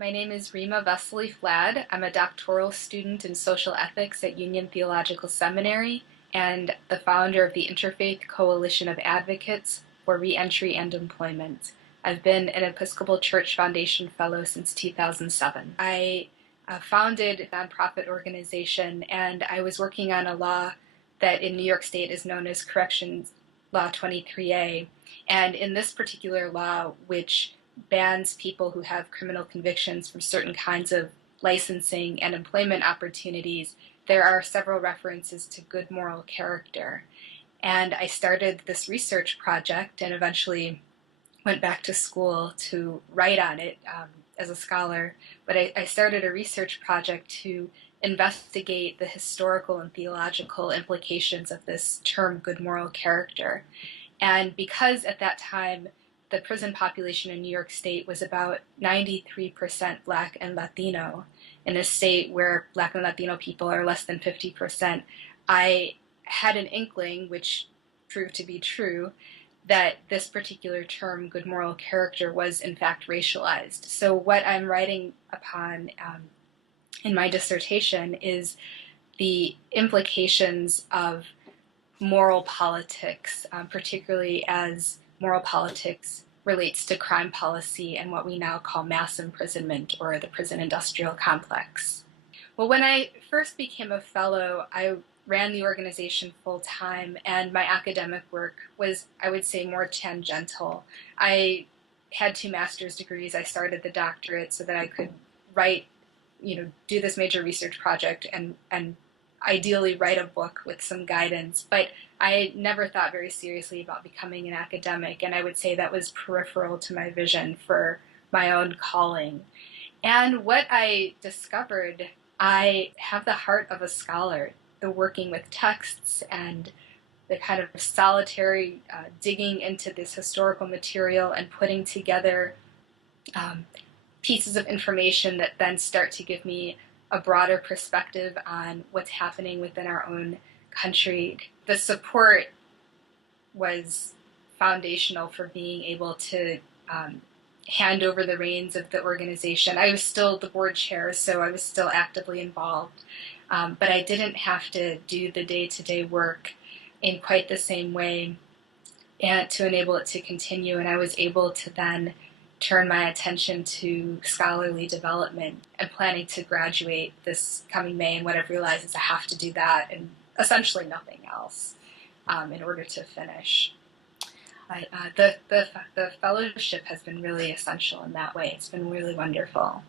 My name is Rima Vesely Flad. I'm a doctoral student in social ethics at Union Theological Seminary and the founder of the Interfaith Coalition of Advocates for Reentry and Employment. I've been an Episcopal Church Foundation Fellow since 2007. I founded a nonprofit organization, and I was working on a law that in New York State is known as Corrections Law 23A. And in this particular law, which bans people who have criminal convictions from certain kinds of licensing and employment opportunities, there are several references to good moral character. And I started this research project and eventually went back to school to write on it as a scholar. But I started a research project to investigate the historical and theological implications of this term good moral character. And because at that time the prison population in New York State was about 93% Black and Latino, in a state where Black and Latino people are less than 50%, I had an inkling, which proved to be true, that this particular term, good moral character, was in fact racialized. So what I'm writing upon in my dissertation is the implications of moral politics, particularly as moral politics relates to crime policy and what we now call mass imprisonment or the prison industrial complex. Well, when I first became a fellow, I ran the organization full-time, and my academic work was, I would say, more tangential. I had 2 master's degrees. I started the doctorate so that I could write, do this major research project and ideally write a book with some guidance, but I never thought very seriously about becoming an academic, and I would say that was peripheral to my vision for my own calling. And what I discovered, I have the heart of a scholar, the working with texts and the kind of solitary digging into this historical material and putting together pieces of information that then start to give me a broader perspective on what's happening within our own country. The support was foundational for being able to hand over the reins of the organization. I was still the board chair, so I was still actively involved, but I didn't have to do the day-to-day work in quite the same way and to enable it to continue, and I was able to then turn my attention to scholarly development and planning to graduate this coming May, and what I've realized is I have to do that and essentially nothing else in order to finish. The fellowship has been really essential in that way. It's been really wonderful.